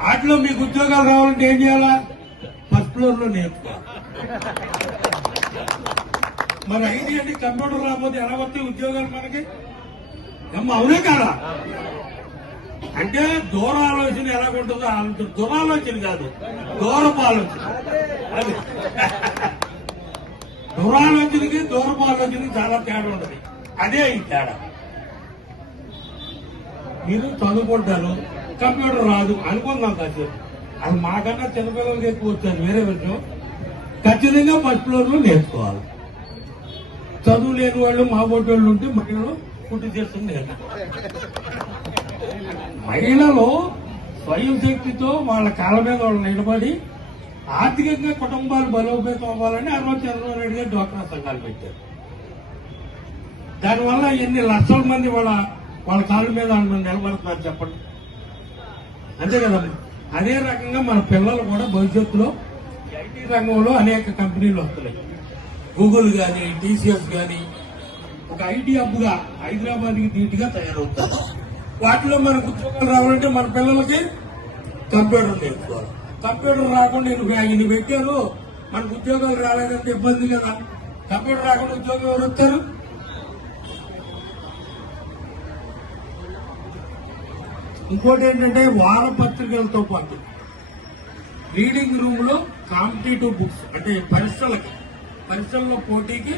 వాటిలో మీకు ఉద్యోగాలు రావాలంటే ఏం చేయాలా? ఫస్ట్ ఫ్లోర్ లో నేర్చుకోవాలి. మరి ఐటీ అంటే కంప్యూటర్ రాకపోతే ఎలా వస్తాయి ఉద్యోగాలు మనకి? అవునే కాదా? అంటే దూర ఆలోచన ఎలాగుంటుందో అంత దురాలోచన కాదు, దూరపు ఆలోచన. అది దురాలోచనకి దూరపు ఆలోచనకి చాలా తేడా ఉంటుంది. అదే ఈ తేడా. మీరు చదువుకుంటారు, కంప్యూటర్ రాదు అనుకుందాం కాసేపు, అది మాకన్నా చిన్నపిల్లలకి ఎక్కువ వచ్చారు, వేరే విషయం. ఖచ్చితంగా ఫస్ట్ ఫ్లోర్ లో నేర్చుకోవాలి. చదువు లేని వాళ్ళు మా బోటి వాళ్ళు ఉంటే మహిళలు పుట్టి చేస్తుంది. మహిళలు స్వయం శక్తితో వాళ్ళ కాళ్ళ మీద వాళ్ళు నిలబడి ఆర్థికంగా కుటుంబాలు బలోపేతం అవ్వాలని చంద్రబాబు నాయుడు గారు డ్వాక్రా సంఘాలు పెట్టారు. దానివల్ల ఎన్ని లక్షల మంది వాళ్ళ కాళ్ళ మీద నిలబడుతున్నారు చెప్పండి. అంతే కదా. అదే రకంగా మన పిల్లలు కూడా భవిష్యత్తులో ఐటీ రంగంలో అనేక కంపెనీలు వస్తున్నాయి. గూగుల్ గాని, టీసీఎస్ గాని ఒక ఐటీ హబ్గా హైదరాబాద్ కి నీట్గా తయారవుతారు. వాటిలో మనకు ఉద్యోగాలు రావాలంటే మన పిల్లలకి కంప్యూటర్ నేర్చుకోవాలి. కంప్యూటర్ రాకుండా ఇన్ని పెట్టారు, మనకు ఉద్యోగాలు రాలేదంటే ఇబ్బంది కదా. కంప్యూటర్ రాకుండా ఉద్యోగం ఎవరు వస్తారు? ఇంకోటి ఏంటంటే వారపత్రికలతో పాటు రీడింగ్ రూమ్ లో కాంపిటేటివ్ బుక్స్, అంటే పరీక్షల్లో పోటీకి